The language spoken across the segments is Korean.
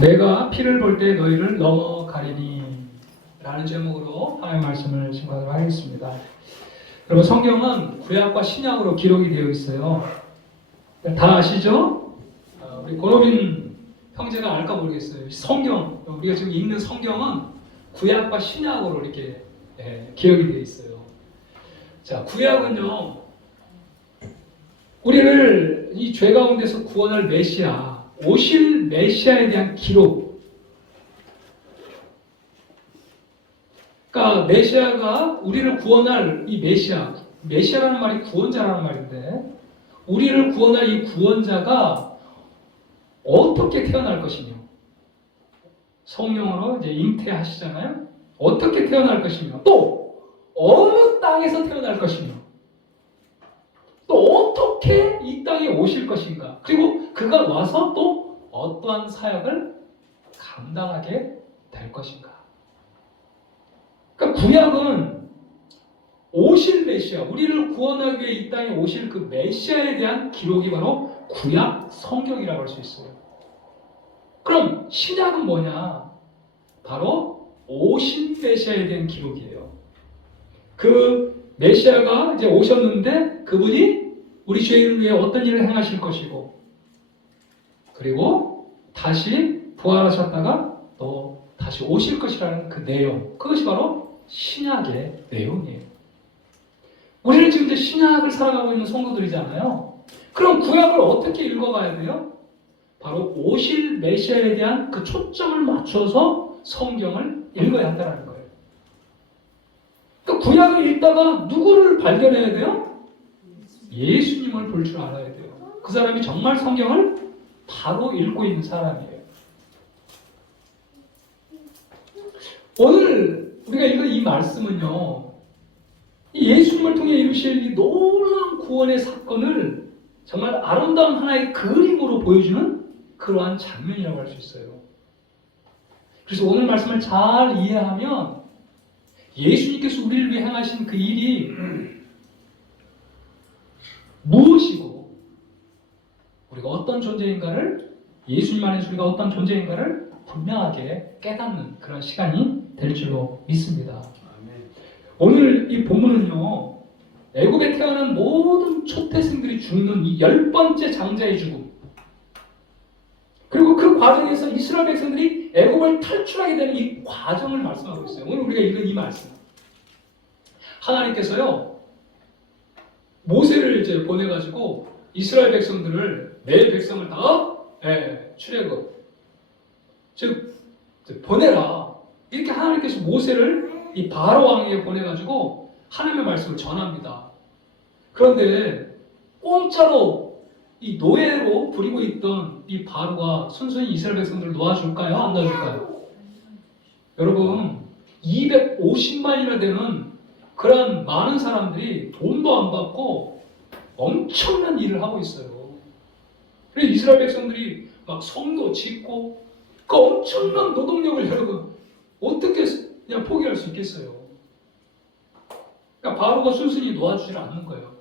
내가 피를 볼 때 너희를 넘어가리니 라는 제목으로 하나님의 말씀을 증거하도록 하겠습니다. 여러분, 성경은 구약과 신약으로 기록이 되어 있어요. 다 아시죠? 우리 고노빈 형제가 알까 모르겠어요. 성경, 우리가 지금 읽는 성경은 구약과 신약으로 이렇게 기록이 되어 있어요. 자, 구약은요, 우리를 이 죄 가운데서 구원할 메시아, 오실 메시아에 대한 기록. 그러니까 메시아가 우리를 구원할 이 메시아라는 말이 구원자라는 말인데, 우리를 구원할 이 구원자가 어떻게 태어날 것이며, 성령으로 이제 잉태하시잖아요. 어떻게 태어날 것이며, 또 어느 땅에서 태어날 것이며, 또 어떻게 이 땅에 오실 것인가, 그리고 그가 와서 또 어떠한 사역을 감당하게 될 것인가. 그러니까 구약은 오실 메시아, 우리를 구원하기 위해 이 땅에 오실 그 메시아에 대한 기록이 바로 구약 성경이라고 할 수 있어요. 그럼 신약은 뭐냐? 바로 오신 메시아에 대한 기록이에요. 그 메시아가 이제 오셨는데 그분이 우리 죄인을 위해 어떤 일을 행하실 것이고, 그리고 다시 부활하셨다가 또 다시 오실 것이라는 그 내용, 그것이 바로 신약의 내용이에요. 우리는 지금 이제 신약을 살아가고 있는 성도들이잖아요. 그럼 구약을 어떻게 읽어가야 돼요? 바로 오실 메시아에 대한 그 초점을 맞춰서 성경을 읽어야 한다는 거예요. 그러니까 구약을 읽다가 누구를 발견해야 돼요? 예수님을 볼 줄 알아야 돼요. 그 사람이 정말 성경을 바로 읽고 있는 사람이에요. 오늘 우리가 읽은 이 말씀은요, 예수님을 통해 이루실 이 놀라운 구원의 사건을 정말 아름다운 하나의 그림으로 보여주는 그러한 장면이라고 할 수 있어요. 그래서 오늘 말씀을 잘 이해하면 예수님께서 우리를 위해 행하신 그 일이 무엇이고, 우리가 어떤 존재인가를, 예수님 안에서 우리가 어떤 존재인가를 분명하게 깨닫는 그런 시간이 될 줄로 믿습니다. 오늘 이 본문은요, 애굽에 태어난 모든 초태생들이 죽는 이 10번째 장자의 죽음, 그리고 그 과정에서 이스라엘 백성들이 애굽을 탈출하게 되는 이 과정을 말씀하고 있어요. 오늘 우리가 읽은 이 말씀, 하나님께서요 모세를 이제 보내가지고 이스라엘 백성들을, 내 백성을 다 출애굽, 즉 보내라, 이렇게 하나님께서 모세를 이 바로 왕에게 보내가지고 하나님의 말씀을 전합니다. 그런데 공짜로 이 노예로 부리고 있던 이 바로가 순순히 이스라엘 백성들을 놓아줄까요? 안 놓아줄까요? 여러분, 250만이나 되는 그런 많은 사람들이 돈도 안 받고 엄청난 일을 하고 있어요. 그래서 이스라엘 백성들이 막 성도 짓고 그 엄청난 노동력을 여러분 어떻게 그냥 포기할 수 있겠어요? 그러니까 바로가 순순히 놓아주질 않는 거예요.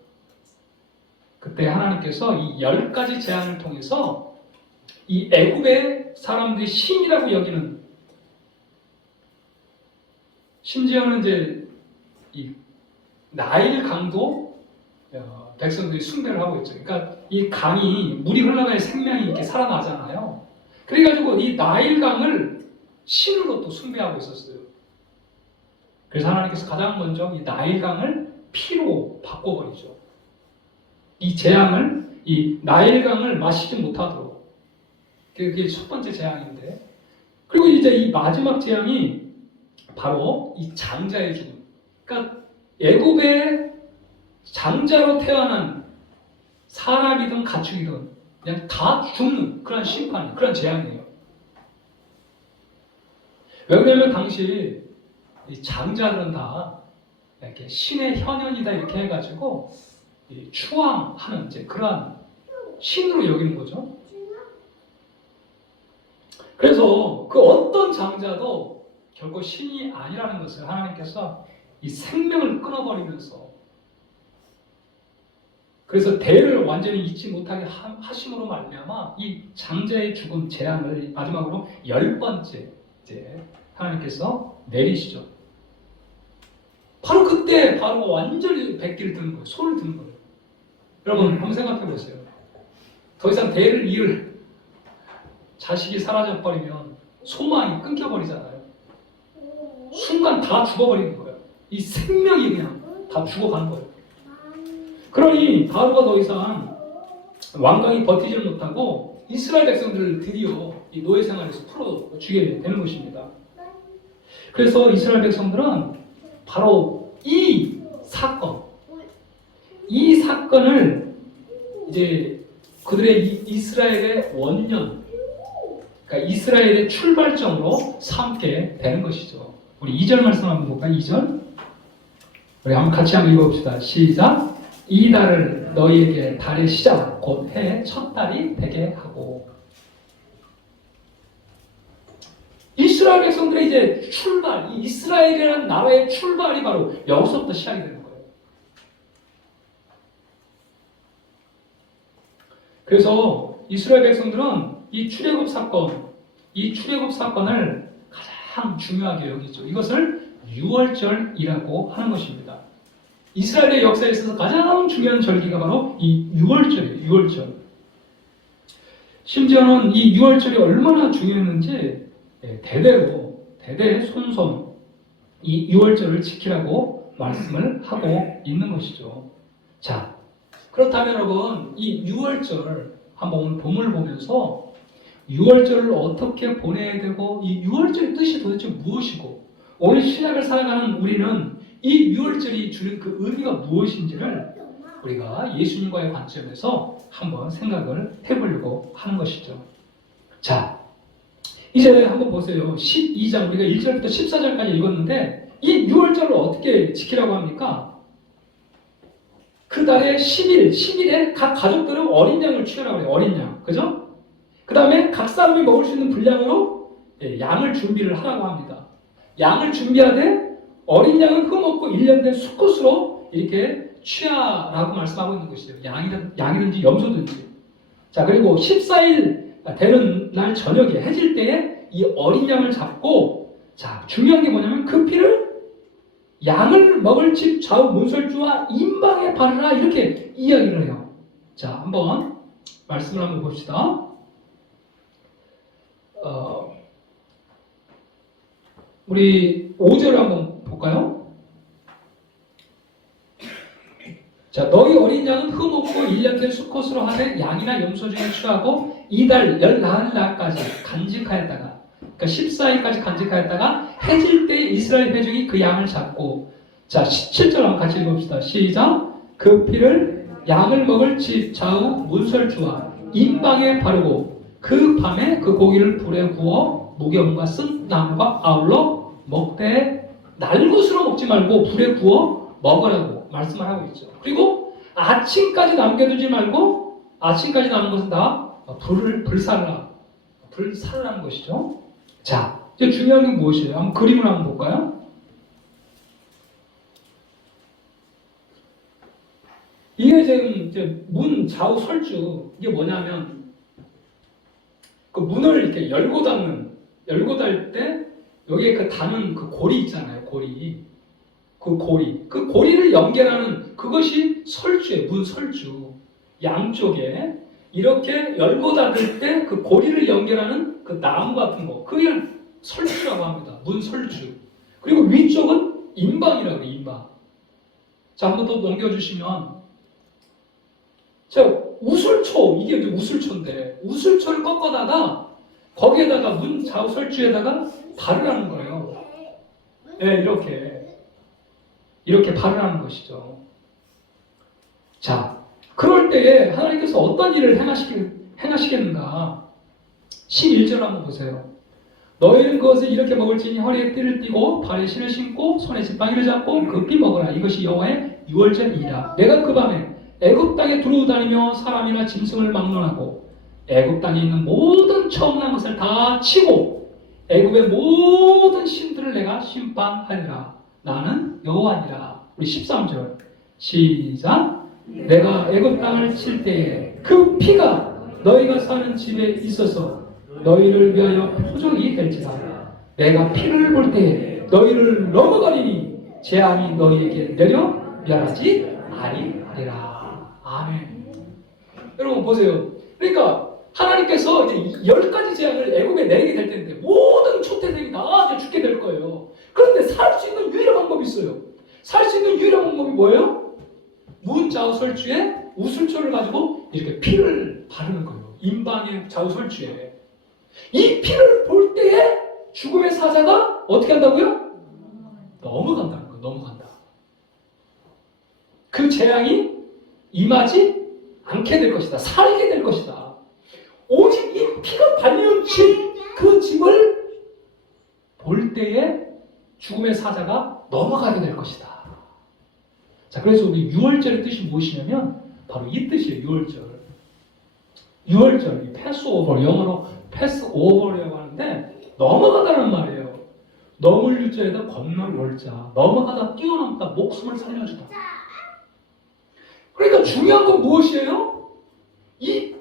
그때 하나님께서 이 10가지 제안을 통해서 이 애굽의 사람들이 신이라고 여기는, 심지어는 이제 이 나일 강도 백성들이 숭배를 하고 있죠. 그러니까 이 강이, 물이 흘러가야 생명이 이렇게 살아나잖아요. 그래가지고 이 나일 강을 신으로 또 숭배하고 있었어요. 그래서 하나님께서 가장 먼저 이 나일 강을 피로 바꿔버리죠. 이 재앙을, 이 나일 강을 마시지 못하도록. 그게 첫 번째 재앙인데, 그리고 이제 이 마지막 재앙이 바로 이 장자의 죽음. 그러니까 애굽의 장자로 태어난 사람이든 가축이든 그냥 다 죽는 그런 심판, 그런 재앙이에요. 왜냐하면 당시 이 장자들은 다 이렇게 신의 현현이다 이렇게 해가지고 추앙하는 이제 그러한 신으로 여기는 거죠. 그래서 그 어떤 장자도 결코 신이 아니라는 것을 하나님께서 이 생명을 끊어버리면서 그래서 대를 완전히 잊지 못하게 하심으로 말미암아 이 장자의 죽음 재앙을 마지막으로 10번째 이제 하나님께서 내리시죠. 바로 그때 바로 완전히 백기를 드는 거예요. 손을 드는 거예요. 여러분 한번 생각해 보세요. 더 이상 대를 이을 자식이 사라져 버리면 소망이 끊겨버리잖아요. 순간 다 죽어버리는 거예요. 이 생명이 그냥 다 죽어가는 거예요. 그러니 바로가 더 이상 왕강이 버티지를 못하고 이스라엘 백성들을 드디어 이 노예 생활에서 풀어주게 되는 것입니다. 그래서 이스라엘 백성들은 바로 이 사건을 이제 그들의 이스라엘의 원년, 그러니까 이스라엘의 출발점으로 삼게 되는 것이죠. 우리 2절 말씀 한번 볼까요? 2절 우리 한번 같이 한번 읽어봅시다. 시작. 이 달을 너희에게 달의 시작 곧 해의 첫 달이 되게 하고. 이스라엘 백성들의 이제 출발, 이 이스라엘이라는 나라의 출발이 바로 여기서부터 시작이 되는 거예요. 그래서 이스라엘 백성들은 이 출애굽 사건을 가장 중요하게 여기죠. 이것을 유월절이라고 하는 것입니다. 이스라엘의 역사에 있어서 가장 중요한 절기가 바로 이 유월절이에요. 유월절. 심지어는 이 유월절이 얼마나 중요했는지 대대 손손 이 유월절을 지키라고 말씀을 하고 있는 것이죠. 자, 그렇다면 여러분 이 유월절 한번 오늘 본문을 보면서 유월절을 어떻게 보내야 되고 이 유월절의 뜻이 도대체 무엇이고 오늘 신약을 살아가는 우리는 이 유월절이 주는 그 의미가 무엇인지를 우리가 예수님과의 관점에서 한번 생각을 해보려고 하는 것이죠. 자, 이제 한번 보세요. 12장 우리가 1절부터 14절까지 읽었는데 이 유월절을 어떻게 지키라고 합니까? 그 달의 10일에 각 가족들은 어린 양을 취하라고 해요. 어린 양. 그죠? 그 다음에 각 사람이 먹을 수 있는 분량으로 양을 준비를 하라고 합니다. 양을 준비하되 어린 양은 흠없고 1년 된 수컷으로 이렇게 취하라고 말씀하고 있는 것이죠. 양이든지 염소든지. 자, 그리고 14일 되는 날 저녁에 해질 때에 이 어린 양을 잡고, 자, 중요한 게 뭐냐면 그 피를 양을 먹을 집 좌우 문설주와 임방에 바르라 이렇게 이야기를 해요. 자, 한번 말씀을 한번 봅시다. 우리 5절을 한번 볼까요? 자, 너희 어린 양은 흠없고 1년 된 수컷으로 하되 양이나 염소 중에 취하고 이달 14날까지 간직하였다가, 그러니까 14일까지 간직하였다가 해질 때 이스라엘 회중이 그 양을 잡고, 자 17절 한번 같이 읽어봅시다. 시작. 그 피를 양을 먹을 집 좌우 문설주와 임방에 바르고 그 밤에 그 고기를 불에 구워 무경과 쓴 나무가 아울러 먹되 날것으로 먹지 말고 불에 구워 먹으라고 말씀을 하고 있죠. 그리고 아침까지 남겨두지 말고 아침까지 남은 것은 다 불살라는 것이죠. 자, 이제 중요한 게 무엇이에요? 한번 그림을 한번 볼까요? 이게 지금 이제 문 좌우 설주, 이게 뭐냐면 그 문을 이렇게 열고 닫을 때 여기에 그 닫는 그 고리 있잖아요. 그 고리를 연결하는 그것이 설주예요. 문 설주. 양쪽에 이렇게 열고 닫을 때 그 고리를 연결하는 그 나무 같은 거, 그게 설주라고 합니다. 문 설주. 그리고 위쪽은 임방이라고 해요. 임방. 자, 한번 더 넘겨주시면, 자, 우슬초, 이게 우슬초인데 우슬초를 꺾어다가 거기에다가 문 좌우 설주에다가 바르라는 거예요. 네, 이렇게 바르라는 것이죠. 자, 그럴 때에 하나님께서 어떤 일을 행하시겠는가? 11절 한번 보세요. 너희는 그것을 이렇게 먹을지니 허리에 띠를 띠고 발에 신을 신고 손에 지팡이를 잡고 급히 먹으라. 이것이 여호와의 유월절이라. 내가 그 밤에 애굽 땅에 두루 다니며 사람이나 짐승을 막론하고 애굽 땅에 있는 모든 처음 난 것을 다 치고 애굽의 모든 신들을 내가 심판하리라. 나는 여호와니라. 우리 13절 시작. 내가 애굽 땅을 칠 때에 그 피가 너희가 사는 집에 있어서 너희를 위하여 표적이 될지라. 내가 피를 볼 때에 너희를 넘어가리니 재앙이 너희에게 내려 멸하지 아니하리라. 아멘. 여러분 보세요. 그러니까 하나님께서 이제 10가지 재앙을 애굽에 내리게 될 텐데 모든 초태생이 다 이제 죽게 될 거예요. 그런데 살 수 있는 유일한 방법이 있어요. 살 수 있는 유일한 방법이 뭐예요? 문좌우설주에 우슬초를 가지고 이렇게 피를 바르는 거예요. 임방의 좌우설주에. 이 피를 볼 때에 죽음의 사자가 어떻게 한다고요? 넘어간다는 거예요. 넘어간다. 그 재앙이 임하지 않게 될 것이다. 살게 될 것이다. 오직 이 피가 발려온 그 집을 볼 때에 죽음의 사자가 넘어가게 될 것이다. 자, 그래서 우리 6월절의 뜻이 무엇이냐면 바로 이 뜻이에요. 6월절. 6월절, 패스오버, 영어로 패스오버라고 하는데 넘어가다는 말이에요. 넘을 유자에다 건널 월자. 넘어가다 뛰어넘다 목숨을 살려주다. 그러니까 중요한 건 무엇이에요? 이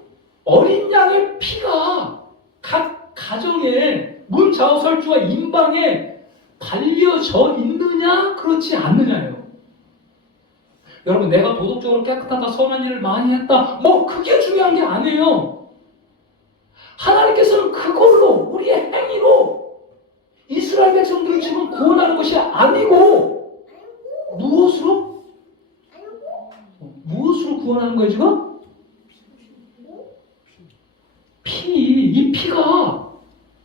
어린 양의 피가 각 가정에 문좌우설주와 임방에 발려져 있느냐 그렇지 않느냐예요. 여러분 내가 도덕적으로 깨끗하다, 선한 일을 많이 했다, 뭐 그게 중요한 게 아니에요. 하나님께서는 그걸로 우리의 행위로 이스라엘 백성들을 지금 구원하는 것이 아니고 무엇으로? 무엇으로 구원하는 거예요 지금? 이 피가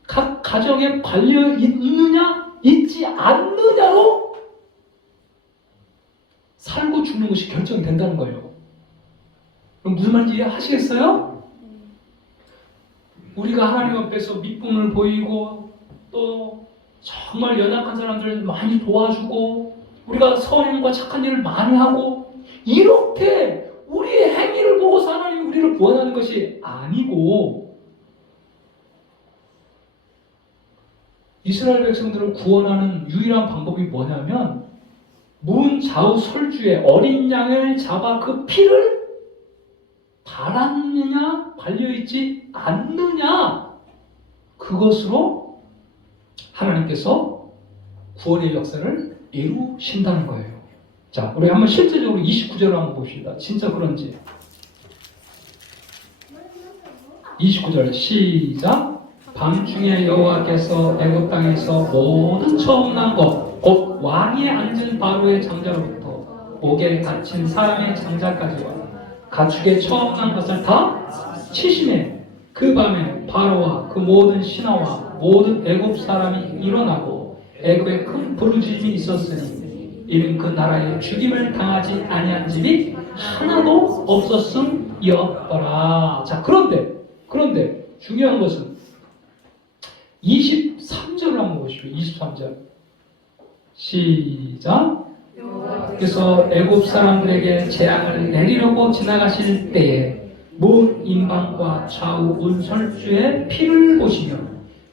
각 가정에 발려 있느냐 있지 않느냐로 살고 죽는 것이 결정이 된다는 거예요. 그럼 무슨 말인지 이해하시겠어요? 우리가 하나님 앞에서 믿음을 보이고 또 정말 연약한 사람들 많이 도와주고 우리가 선행과 착한 일을 많이 하고 이렇게 우리의 행위를 보고서 하나님이 우리를 구원하는 것이 아니고 이스라엘 백성들을 구원하는 유일한 방법이 뭐냐면 문좌우설주에 어린 양을 잡아 그 피를 발았느냐 발려있지 않느냐 그것으로 하나님께서 구원의 역사를 이루신다는 거예요. 자, 우리 한번 실제적으로 29절을 한번 봅시다. 진짜 그런지. 29절 시작. 밤중에 여호와께서 애굽 땅에서 모든 처음 난 것, 곧 왕이 앉은 바로의 장자로부터 목에 갇힌 사람의 장자까지와 가축의 처음 난 것을 다 치심해. 그 밤에 바로와 그 모든 신하와 모든 애굽 사람이 일어나고 애굽에 큰 부르짖음이 있었으니 이는 그 나라에 죽임을 당하지 아니한 집이 하나도 없었음이었더라. 자, 그런데 중요한 것은 23절을 한번 보십시오. 23절 시작. 그래서 애굽 사람들에게 재앙을 내리려고 지나가실 때에 문 임방과 좌우 운설주의 피를 보시며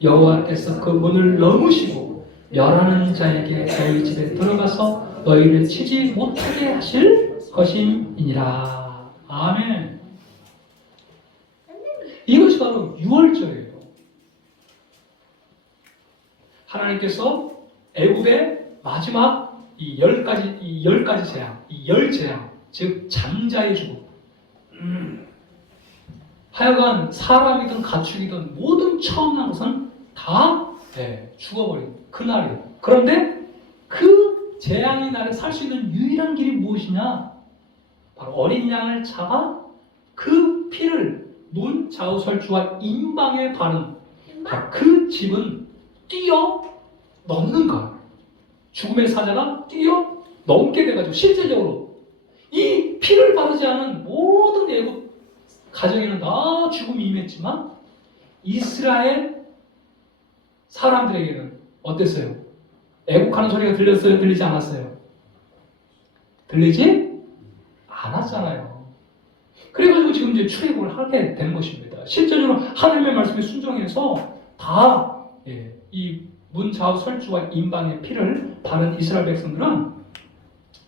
여호와께서 그 문을 넘으시고 멸하는 자에게 너희 집에 들어가서 너희를 치지 못하게 하실 것임이니라. 아멘. 이것이 바로 6월절이에요. 하나님께서 애굽의 마지막 이 10가지 재앙, 이 10재앙, 즉 장자의 죽음. 하여간 사람이든 가축이든 모든 처음 난 것은 다 죽어버린 그날이에요. 그런데 그 재앙의 날에 살 수 있는 유일한 길이 무엇이냐? 바로 어린 양을 잡아 그 피를 문 좌우설주와 임방에 바른 그 집은 뛰어넘는 거예요. 죽음의 사자가 뛰어넘게 돼가지고 실제적으로 이 피를 바르지 않은 모든 애굽 가정에는 다 죽음이 임했지만 이스라엘 사람들에게는 어땠어요? 애국하는 소리가 들렸어요? 들리지 않았어요? 들리지 않았잖아요. 그래가지고 지금 이제 출애굽을 하게 되는 것입니다. 실제적으로 하나님의 말씀에 순종해서 다 이 문좌우설주와 임방의 피를 바른 이스라엘 백성들은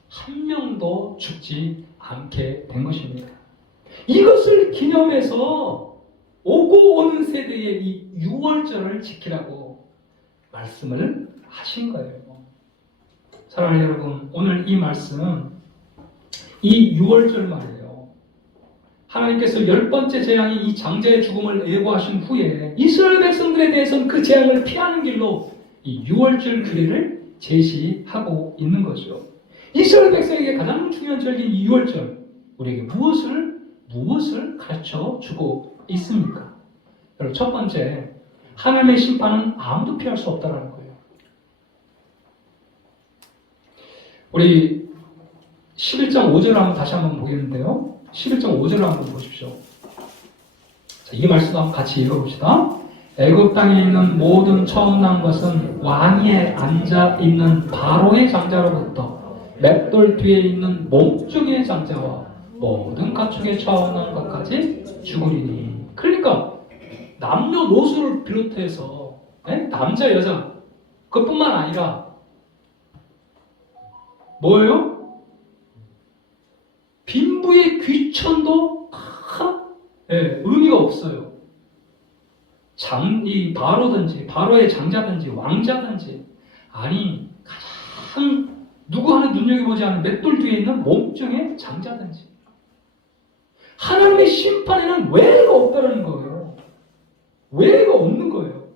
한 명도 죽지 않게 된 것입니다. 이것을 기념해서 오고 오는 세대의 이 유월절을 지키라고 말씀을 하신 거예요. 사랑하는 여러분, 오늘 이 말씀은 이 유월절 말이에요. 하나님께서 10번째 재앙이 이 장자의 죽음을 예고하신 후에 이스라엘 백성들에 대해서는 그 재앙을 피하는 길로 이 유월절 규례를 제시하고 있는 거죠. 이스라엘 백성에게 가장 중요한 절기인 이 유월절, 우리에게 무엇을 가르쳐 주고 있습니까? 여러분, 첫 번째, 하나님의 심판은 아무도 피할 수 없다는 거예요. 우리 11장 5절을 다시 한번 보겠는데요. 11장 5절을 한번 보십시오. 자, 이 말씀도 한번 같이 읽어봅시다. 애굽 땅에 있는 모든 처음 난 것은 왕위에 앉아 있는 바로의 장자로부터 맷돌 뒤에 있는 몸종의 장자와 모든 가축의 처음 난 것까지 죽으리니. 그러니까 남녀노소를 비롯해서 남자 여자 그뿐만 아니라 뭐예요? 빈부의 귀천도 의미가 없어요. 이 바로든지 바로의 장자든지 왕자든지, 아니 가장 누구 하나 눈여겨보지 않은 맷돌 뒤에 있는 몸종의 장자든지, 하나님의 심판에는 외가 없다는 거예요. 외가 없는 거예요.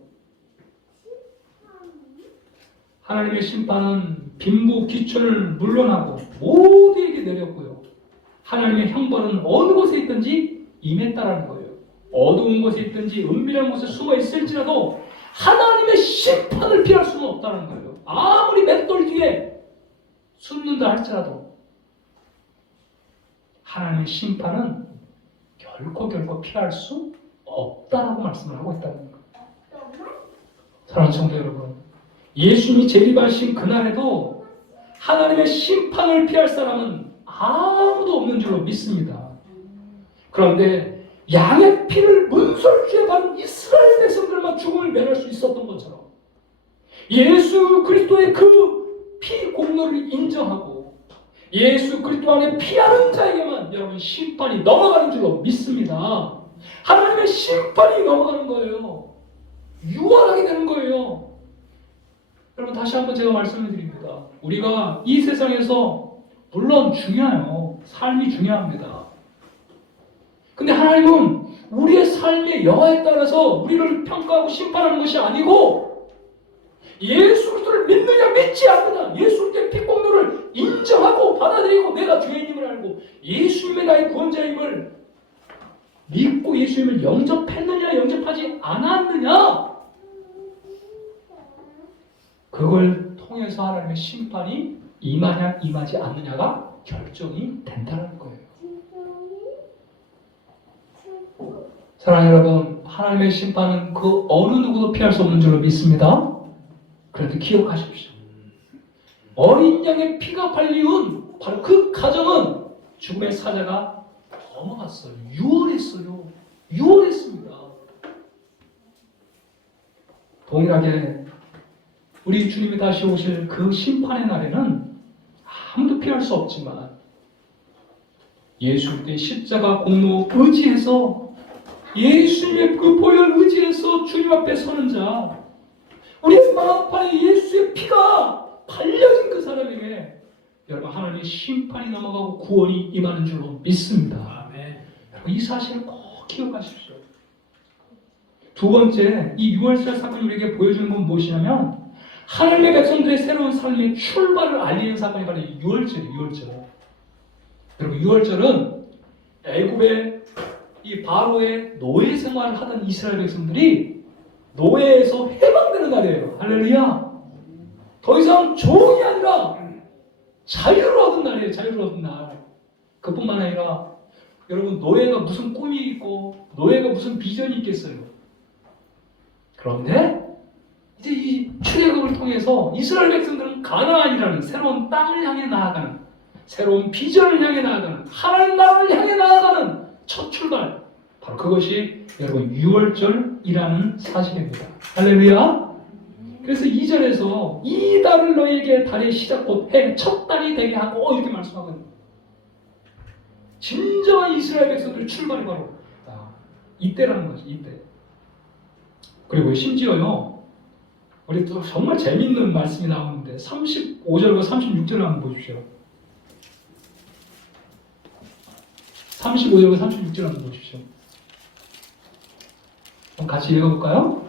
하나님의 심판은 빈부 귀천을 물러나고 모두에게 내렸고요. 하나님의 형벌은 어느 곳에 있든지 임했다라는 거예요. 어두운 곳에 있든지 은밀한 곳에 숨어 있을지라도 하나님의 심판을 피할 수는 없다는 거예요. 아무리 맷돌 뒤에 숨는다 할지라도 하나님의 심판은 결코 피할 수 없다라고 말씀을 하고 있다는 거예요. 사랑하는 성도 여러분, 예수님이 재림하신 그날에도 하나님의 심판을 피할 사람은 아무도 없는 줄로 믿습니다. 그런데 양의 피를 문설주에 받은 이스라엘 백성들만 죽음을 면할 수 있었던 것처럼 예수 그리스도의 그 피 공로를 인정하고 예수 그리스도 안에 피하는 자에게만 여러분 심판이 넘어가는 줄로 믿습니다. 하나님의 심판이 넘어가는 거예요. 유월하게 되는 거예요. 여러분, 다시 한번 제가 말씀을 드립니다. 우리가 이 세상에서 물론 중요해요. 삶이 중요합니다. 근데 하나님은 우리의 삶의 여하에 따라서 우리를 평가하고 심판하는 것이 아니고, 예수 그리스도를 믿느냐 믿지 않느냐, 예수 그리스도의 피공로를 인정하고 받아들이고 내가 죄인임을 알고 예수님의 나의 구원자임을 믿고 예수님을 영접했느냐 영접하지 않았느냐, 그걸 통해서 하나님의 심판이 임하냐 임하지 않느냐가 결정이 된다는 거예요. 사랑하는 여러분, 하나님의 심판은 그 어느 누구도 피할 수 없는 줄로 믿습니다. 그런데 기억하십시오. 어린 양의 피가 발리운 바로 그 가정은 죽음의 사자가 넘어갔어요. 유월했어요. 유월했습니다. 동일하게 우리 주님이 다시 오실 그 심판의 날에는 아무도 피할 수 없지만 예수 그리스도의 십자가 공로 의지해서 예수님의 그 보혈 의지해서 주님 앞에 서는 자, 우리의 마음판에 예수의 피가 발려진 그 사람에게 여러분 하나님의 심판이 넘어가고 구원이 임하는 줄로 믿습니다. 아멘. 여러분, 이 사실을 꼭 기억하십시오. 두 번째, 이 유월절 사건이 우리에게 보여주는 건 무엇이냐면 하나님의 백성들의 새로운 삶의 출발을 알리는 사건이 바로 유월절이에요. 유월절. 여러분, 유월절은 애굽의 이 바로의 노예 생활을 하던 이스라엘 백성들이 노예에서 해방되는 날이에요. 할렐루야. 더 이상 종이 아니라 자유를 얻은 날이에요. 자유를 얻은 날. 그뿐만 아니라 여러분, 노예가 무슨 꿈이 있고 노예가 무슨 비전이 있겠어요. 그런데 이제 이 출애굽을 통해서 이스라엘 백성들은 가나안이라는 새로운 땅을 향해 나아가는, 새로운 비전을 향해 나아가는, 하나님 나라를 향해 나아가는 첫 출발, 바로 그것이 여러분 유월절이라는 사실입니다. 할렐루야. 그래서 2절에서 이 달을 너에게 달의 시작 곧 해 첫 달이 되게 하고 이렇게 말씀하거든요. 진정한 이스라엘 백성들의 출발이 바로 이때라는 거지, 이때. 그리고 심지어요, 우리 또 정말 재밌는 말씀이 나오는데 35절과 36절을 한번 보십시오. 35절과 36절 한번 보십시오. 그럼 같이 읽어볼까요?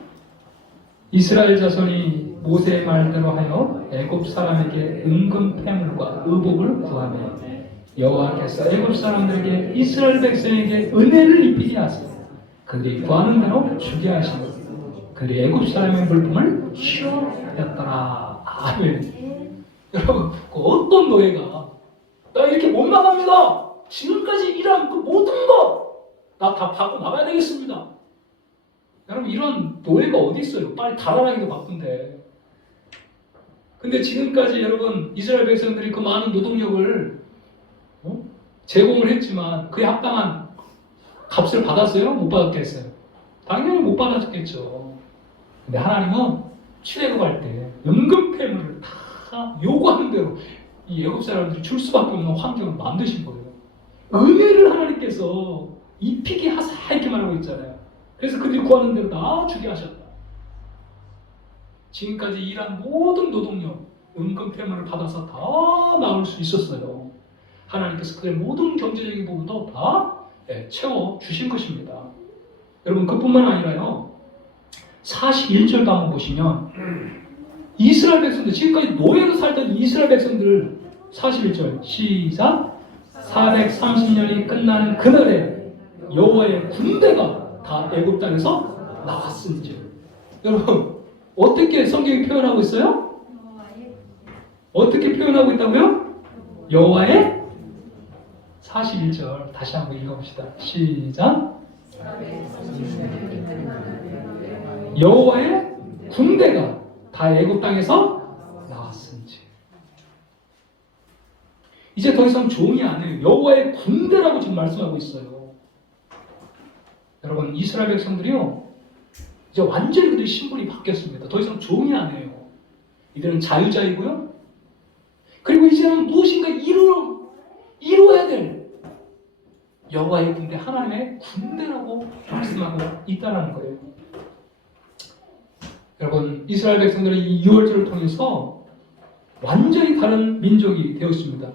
이스라엘 자손이 모세의 말대로 하여 애굽 사람에게 은금 패물과 의복을 구하며 여호와께서 애굽 사람들에게 이스라엘 백성에게 은혜를 입히게 하시고 그들이 구하는 대로 주게 하시고 그들이 애굽 사람의 물품을 취하였더라. 아멘. 여러분, 그 어떤 노예가 나 이렇게 못 나갑니다. 지금까지 일한 그 모든 것 나 다 받고 나가야 되겠습니다. 여러분, 이런 노예가 어디 있어요? 빨리 달아나기도 바쁜데. 근데 지금까지 여러분 이스라엘 백성들이 그 많은 노동력을 제공을 했지만 그에 합당한 값을 받았어요? 못 받았겠어요? 당연히 못 받았겠죠. 근데 하나님은 출애굽할 때 연금 패물을 다 요구하는 대로 이 애굽 사람들이 줄 수밖에 없는 환경을 만드신 거예요. 은혜를 하나님께서 입히게 하사 이렇게 말하고 있잖아요. 그래서 그들이 구하는 대로 다 주게 하셨다. 지금까지 일한 모든 노동력, 은금 패물을 받아서 다 나올 수 있었어요. 하나님께서 그의 모든 경제적인 부분도 다 채워주신 것입니다. 여러분, 그뿐만 아니라요, 41절도 한번 보시면 이스라엘 백성들, 지금까지 노예로 살던 이스라엘 백성들 41절 시작. 430년이 끝나는 그날에 여호와의 군대가 다 애굽 땅에서 나왔은지. 여러분, 어떻게 성경이 표현하고 있어요? 어떻게 표현하고 있다고요? 여호와의 41절 다시 한번 읽어봅시다. 시작. 여호와의 군대가 다 애굽 땅에서 나왔은지. 이제 더 이상 종이 아니에요. 여호와의 군대라고 지금 말씀하고 있어요. 여러분, 이스라엘 백성들이요, 이제 완전히 그들의 신분이 바뀌었습니다. 더 이상 종이 아니에요. 이들은 자유자이고요. 그리고 이제는 무엇인가 이루어야 될 여호와의 군대, 하나님의 군대라고 말씀하고 있다는 거예요. 여러분, 이스라엘 백성들은 이 6월절을 통해서 완전히 다른 민족이 되었습니다.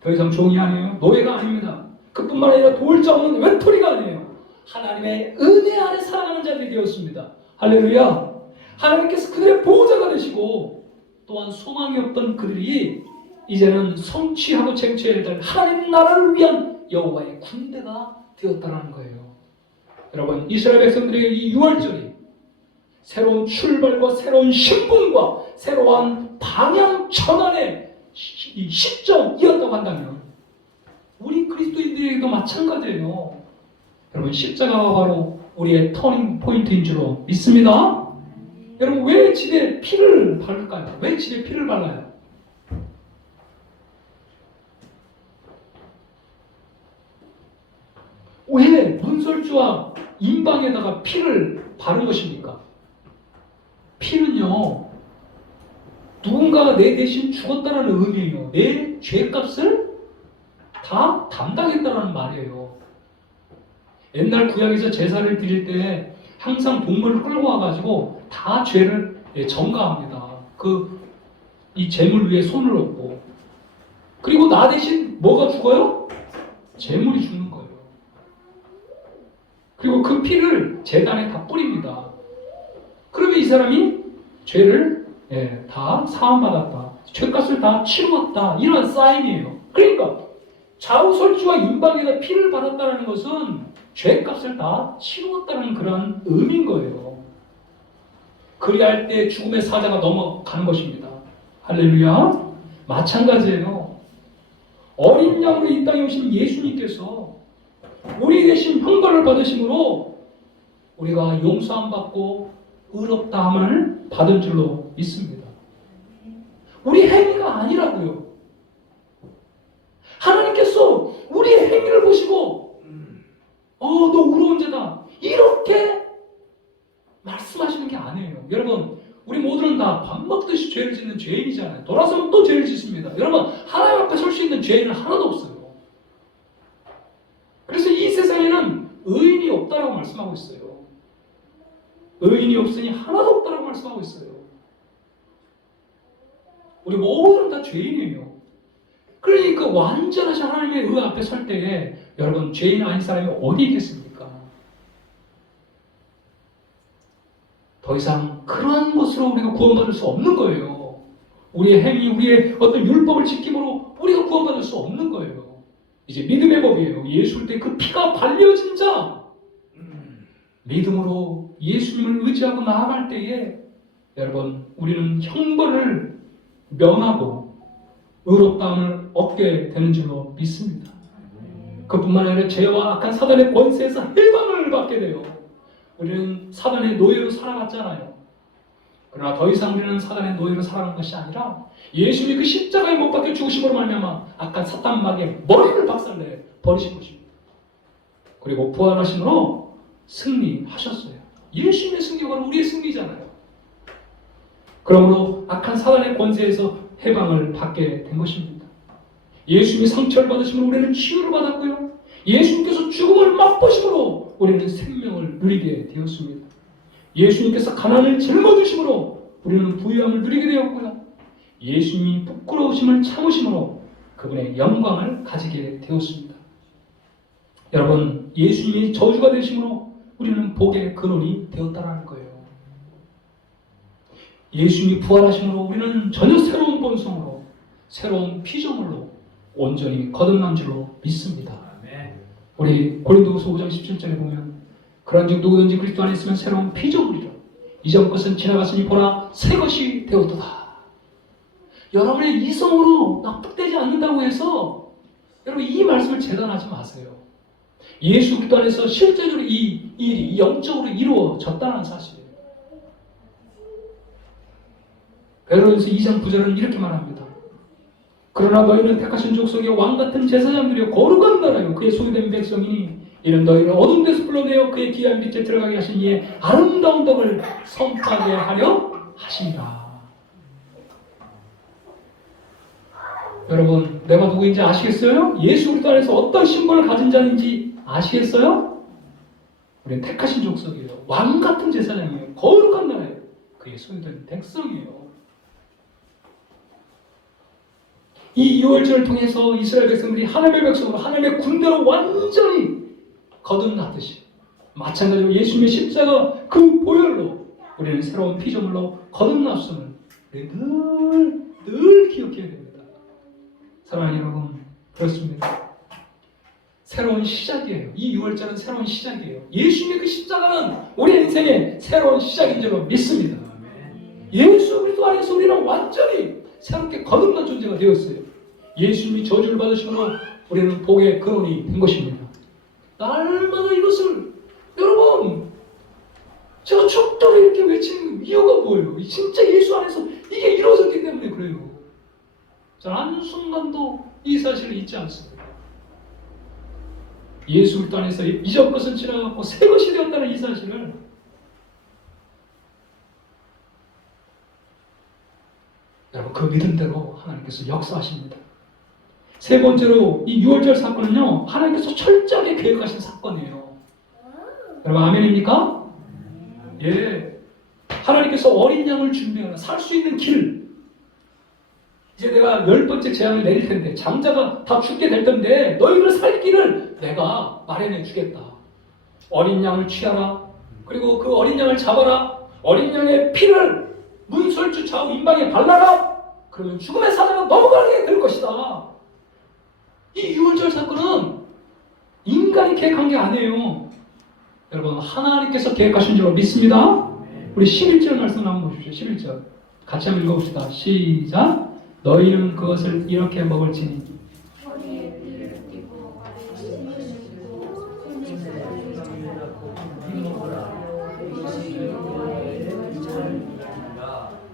더 이상 종이 아니에요. 노예가 아닙니다. 그뿐만 아니라 돌자 없는 외톨이가 아니에요. 하나님의 은혜 아래 살아가는 자들이 되었습니다. 할렐루야. 하나님께서 그들의 보호자가 되시고 또한 소망이 없던 그들이 이제는 성취하고 쟁취해야 될 하나님 나라를 위한 여호와의 군대가 되었다는 거예요. 여러분, 이스라엘 백성들에게 이 6월절이 새로운 출발과 새로운 신분과 새로운 방향 전환의 시점이었다고 한다면 우리 그리스도인들에게도 마찬가지예요. 여러분, 십자가가 바로 우리의 터닝 포인트인 줄로 믿습니다. 여러분, 왜 지대 피를 바를까요? 왜 지대 피를 발라요? 왜 문설주와 인방에다가 피를 바른 것입니까? 피는요, 누군가가 내 대신 죽었다는 의미예요. 내 죄값을 다 담당했다는 말이에요. 옛날 구약에서 제사를 드릴 때 항상 동물을 끌고 와가지고 다 죄를 전가합니다. 이 제물 위에 손을 얹고, 그리고 나 대신 뭐가 죽어요? 제물이 죽는 거예요. 그리고 그 피를 제단에 다 뿌립니다. 그러면 이 사람이 죄를 다 사함받았다, 죄값을 다 치루었다, 이런 사인이에요. 그러니까 좌우설주와 인방에다 피를 받았다는 것은 죄값을 다 치루었다는 그런 의미인 거예요. 그리할 때 죽음의 사자가 넘어가는 것입니다. 할렐루야. 마찬가지예요. 어린 양으로 이 땅에 오신 예수님께서 우리 대신 형벌을 받으심으로 우리가 용서함 받고 의롭다함을 받은 줄로 믿습니다. 우리 행위가 아니라고요. 하나님께서 우리의 행위를 보시고 너 의로운 자다, 이렇게 말씀하시는 게 아니에요. 여러분, 우리 모두는 다 밥 먹듯이 죄를 짓는 죄인이잖아요. 돌아서면 또 죄를 짓습니다. 여러분, 하나님 앞에 설 수 있는 죄인은 하나도 없어요. 없다라고 말씀하고 있어요. 의인이 없으니 하나도 없다라고 말씀하고 있어요. 우리 모두는 다 죄인이에요. 그러니까 완전하신 하나님의 의 앞에 설 때에 여러분 죄인 아닌 사람이 어디 있겠습니까? 더 이상 그러한 것으로 우리가 구원받을 수 없는 거예요. 우리의 행위, 우리의 어떤 율법을 지킴으로 우리가 구원받을 수 없는 거예요. 이제 믿음의 법이에요. 예수일 때 그 피가 발려진 자, 믿음으로 예수님을 의지하고 나아갈 때에 여러분 우리는 형벌을 면하고 의롭다함을 얻게 되는 줄로 믿습니다. 그뿐만 아니라 죄와 악한 사단의 권세에서 해방을 받게 돼요. 우리는 사단의 노예로 살아갔잖아요. 그러나 더 이상 우리는 사단의 노예로 살아가는 것이 아니라 예수님이 그 십자가에 못 박혀 죽으심으로 말미암아 악한 사탄 마귀의 머리를 박살내 버리신 것입니다. 그리고 부활하심으로 승리하셨어요. 예수님의 승리가 우리의 승리잖아요. 그러므로 악한 사단의 권세에서 해방을 받게 된 것입니다. 예수님이 상처를 받으심으로 우리는 치유를 받았고요. 예수님께서 죽음을 맛보심으로 우리는 생명을 누리게 되었습니다. 예수님께서 가난을 짊어지심으로 우리는 부유함을 누리게 되었고요. 예수님이 부끄러우심을 참으심으로 그분의 영광을 가지게 되었습니다. 여러분, 예수님이 저주가 되심으로 우리는 복의 근원이 되었다는 거예요. 예수님이 부활하심으로 우리는 전혀 새로운 본성으로, 새로운 피조물로 온전히 거듭난 줄로 믿습니다. 우리 고린도후서 5장 17절에 보면 그런즉 누구든지 그리스도 안에 있으면 새로운 피조물이라 이전 것은 지나갔으니 보라 새 것이 되었도다. 여러분의 이성으로 납득되지 않는다고 해서 여러분 이 말씀을 재단하지 마세요. 예수 그리스도 안에서 실제적으로 이 일이 영적으로 이루어졌다는 사실이에요. 베드로전서 2장 9절은 이렇게 말합니다. 그러나 너희는 택하신 족속의 왕같은 제사장들이여 거룩한 나라요 그의 소유된 백성이니 이는 너희를 어두운 데서 불러내어 그의 귀한 빛에 들어가게 하신 이의 아름다운 덕을 선포하게 하려 하십니다. 여러분, 내가 누구인지 아시겠어요? 예수 그리스도 안에서 어떤 신분을 가진 자인지 아시겠어요? 우리는 택하신 족속이에요. 왕같은 제사장이에요. 거룩한 나라예요. 그의 소유된 백성이에요. 이 유월절을 통해서 이스라엘 백성들이 하나님의 백성으로 하나님의 군대로 완전히 거듭났듯이 마찬가지로 예수님의 십자가 그 보혈로 우리는 새로운 피조물로 거듭났음을 늘 기억해야 됩니다. 사랑하는 여러분, 그렇습니다. 새로운 시작이에요. 이 유월절은 새로운 시작이에요. 예수님의 그 십자가는 우리 인생의 새로운 시작인 줄로 믿습니다. 예수 그리스도 안에서 우리는 완전히 새롭게 거듭난 존재가 되었어요. 예수님이 저주를 받으심으로 우리는 복의 근원이 된 것입니다. 날마다 이것을 여러분 제가 죽도록 이렇게 외치는 이유가 뭐예요? 진짜 예수 안에서 이게 이루어졌기 때문에 그래요. 저는 한순간도 이 사실을 잊지 않습니다. 예수 그리스도 안에서 이전 것은 지나갔고 새 것이 되었다는 이 사실을 여러분 그 믿음대로 하나님께서 역사하십니다. 세 번째로 이 유월절 사건은요 하나님께서 철저하게 계획하신 사건이에요. 여러분 아멘입니까? 예. 하나님께서 어린 양을 준비하라. 살 수 있는 길. 이제 내가 10번째 재앙을 내릴 텐데 장자가 다 죽게 될 텐데 너희를 살 길을 내가 마련해 주겠다. 어린 양을 취하라. 그리고 그 어린 양을 잡아라. 어린 양의 피를 문설주 좌우 임방에 발라라. 그러면 죽음의 사자가 넘어가게 될 것이다. 이 유월절 사건은 인간이 계획한 게 아니에요. 여러분 하나님께서 계획하신 줄로 믿습니다. 우리 11절 말씀 한번 보십시오. 11절 같이 한번 읽어봅시다. 시작. 너희는 그것을 이렇게 먹을지니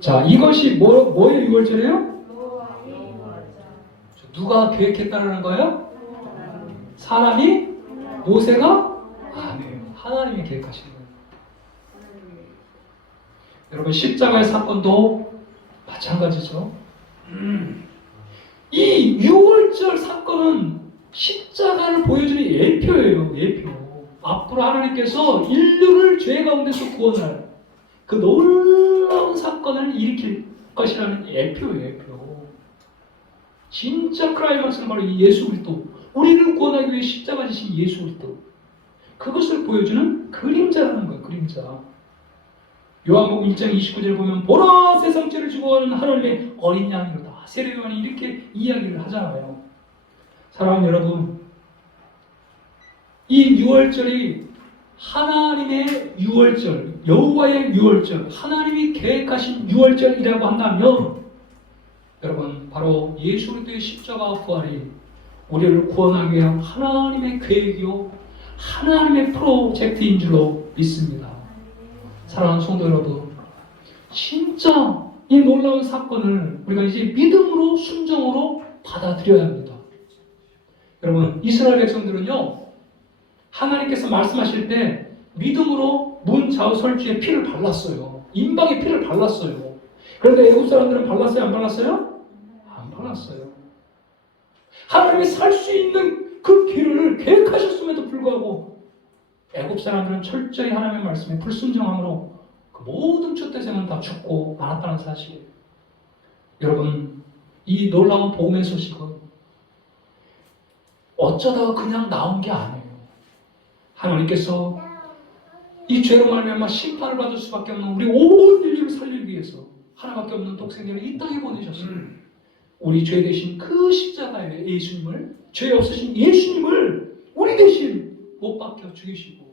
자 이것이 뭐의 유월절이에요? 누가 계획했다는 거예요? 사람이? 모세가? 아니에요. 하나님이 계획하신 거예요. 여러분 십자가의 사건도 마찬가지죠. 이 유월절 사건은 십자가를 보여주는 예표예요. 예표. 앞으로 하나님께서 인류를 죄 가운데서 구원할 그 놀라운 사건을 일으킬 것이라는 예표예요, 예표. 진짜 클라이막스는 바로 이 예수 그리스도, 우리를 구원하기 위해 십자가 지신 예수 그리스도, 그것을 보여주는 그림자라는 거예요, 그림자. 요한복음 1장 29절에 보면 보라 세상 죄를 지고 가는 하나님의 어린 양이로다. 세례 요한이 이렇게 이야기를 하잖아요. 사랑하는 여러분, 이 유월절이 하나님의 유월절, 여호와의 유월절, 하나님이 계획하신 유월절이라고 한다면 여러분, 바로 예수 그리스도의 십자가 부활이 우리를 구원하기 위한 하나님의 계획이요 하나님의 프로젝트인 줄로 믿습니다. 사랑하는 성도 여러분, 진짜 이 놀라운 사건을 우리가 이제 믿음으로 순종으로 받아들여야 합니다. 여러분, 이스라엘 백성들은요, 하나님께서 말씀하실 때 믿음으로 문 좌우 설주에 피를 발랐어요. 임박에 피를 발랐어요. 그런데 애굽 사람들은 발랐어요? 안 발랐어요? 안 발랐어요. 하나님이 살 수 있는 그 길을 계획하셨음에도 불구하고 애굽 사람들은 철저히 하나님의 말씀에 불순종함으로 그 모든 촛대생은 다 죽고 말았다는 사실이에요. 여러분, 이 놀라운 복음의 소식은 어쩌다가 그냥 나온 게 아니에요. 하나님께서 이 죄로 말미암아 심판을 받을 수밖에 없는 우리 온 인류를 살리기 위해서 하나밖에 없는 독생자를 이 땅에 보내셨어요. 우리 죄 대신 그 십자가에 예수님을, 죄 없으신 예수님을 우리 대신 못 박혀 죽이시고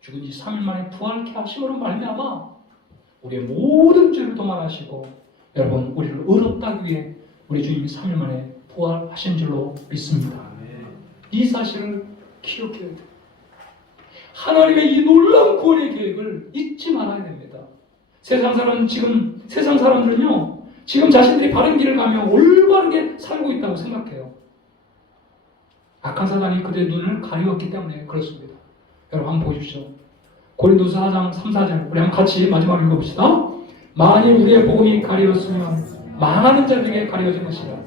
죽은 지 3일 만에 부활케 하심으로 말미암아 우리의 모든 죄를 도말하시고 여러분, 우리를 의롭다 하기 위해 우리 주님이 3일 만에 부활하신 줄로 믿습니다. 이 사실을 기억해야 돼요. 하나님의 이 놀라운 구원의 계획을 잊지 말아야 됩니다. 세상 사람들은요, 지금 자신들이 바른 길을 가며 올바르게 살고 있다고 생각해요. 악한 사단이 그들의 눈을 가리웠기 때문에 그렇습니다. 여러분 한번 보십시오. 고린도서 4장 3, 4절 우리 한번 같이 마지막으로 읽어봅시다. 만일 우리의 복음이 가리웠으면 망하는 자들에게 가려진 것이라.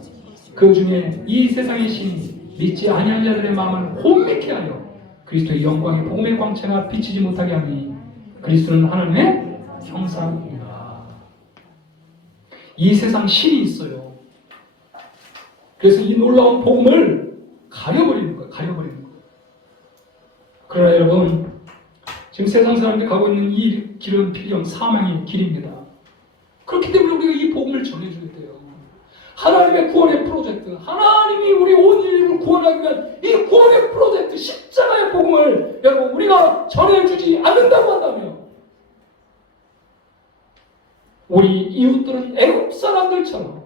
그 중에 이 세상의 신이 믿지 아니한 자들의 마음을 혼미케 하여 그리스도의 영광의 복음의 광채가 비치지 못하게 하니 그리스도는 하나님의 형상이다. 이 세상 신이 있어요. 그래서 이 놀라운 복음을 가려버리는 거예요. 그러나 여러분, 지금 세상 사람들이 가고 있는 이 길은 필연 사망의 길입니다. 그렇기 때문에 우리가 이 복음을 전해줘야 돼요. 하나님의 구원의 프로젝트, 하나님이 우리 온 인류를 구원하기 위한 이 구원의 프로젝트, 십자가의 복음을 여러분 우리가 전해주지 않는다고 한다면 우리 이웃들은 애굽 사람들처럼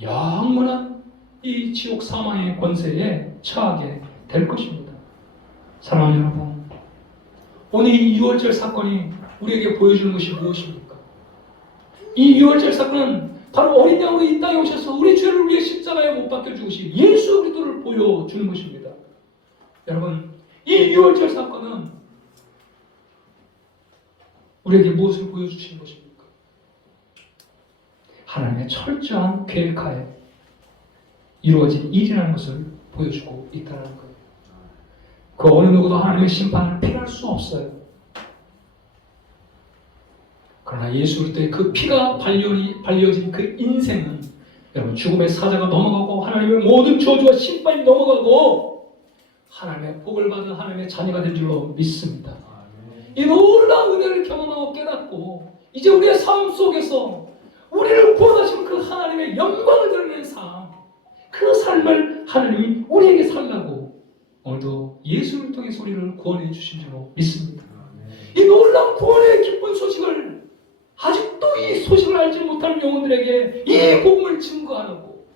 영원한 이 지옥 사망의 권세에 처하게 될 것입니다. 사랑하는 여러분, 오늘 이 6월절 사건이 우리에게 보여주는 것이 무엇입니까? 이 6월절 사건은 바로 어린 양으로 이 땅에 오셔서 우리 죄를 위해 십자가에 못 박혀 죽으신 예수 그리스도를 보여주는 것입니다. 여러분, 이 6월절 사건은 우리에게 무엇을 보여주시는 것입니까? 하나님의 철저한 계획하에 이루어진 일이라는 것을 보여주고 있다는 거예요. 그 어느 누구도 하나님의 심판을 피할 수 없어요. 그러나 예수 그리스도의 그 피가 발려진 그 인생은 여러분 죽음의 사자가 넘어가고 하나님의 모든 저주와 심판이 넘어가고 하나님의 복을 받은 하나님의 자녀가 된 줄로 믿습니다. 이 놀라운 은혜를 경험하고 깨닫고 이제 우리의 삶 속에서 우리를 구원하신 그 하나님의 영광을 드러내는 삶, 그 삶을 하나님이 우리에게 살라고 오늘도 예수를 통해서 우리를 구원해 주신 줄로 믿습니다. 이 놀라운 구원의 기쁜 소식을 아직도 이 소식을 알지 못하는 영혼들에게 이 복음을 증거하라고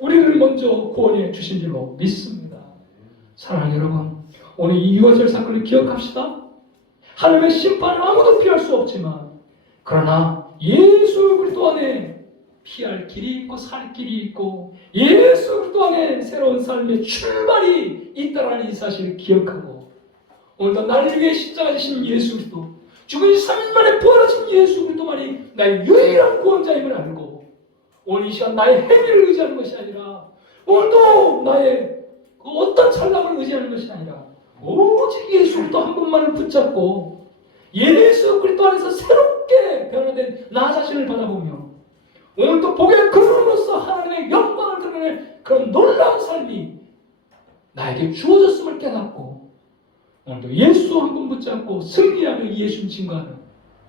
우리를 먼저 구원해 주신 줄로 믿습니다. 사랑하는 여러분, 오늘 이 유월절 사건을 기억합시다. 하나님의 심판을 아무도 피할 수 없지만 그러나 예수 그리스도 안에 피할 길이 있고 살 길이 있고 예수 그리스도 안에 새로운 삶의 출발이 있다라는 이 사실을 기억하고 오늘도 나를 위해 십자가 지신 예수 그리스도, 죽은 지 3일 만에 부활하신 예수 그리스도만이 나의 유일한 구원자임을 알고 오늘 이 시간 나의 행위를 의지하는 것이 아니라 오늘도 나의 그 어떤 찬란을 의지하는 것이 아니라 오직 예수 그리스도 한 분만을 붙잡고 예수 그리스도 안에서 새롭게 변화된 나 자신을 바라보며 오늘도 복의 그릇으로서 하나님의 영광을 드러낼 그런 놀라운 삶이 나에게 주어졌음을 깨닫고 오늘도 예수 한 분 붙잡고 승리하며 이 예수님 증거하는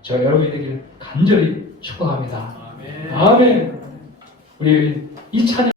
저 여러분이 되기를 간절히 축복합니다. 아멘. 우리 이 찬양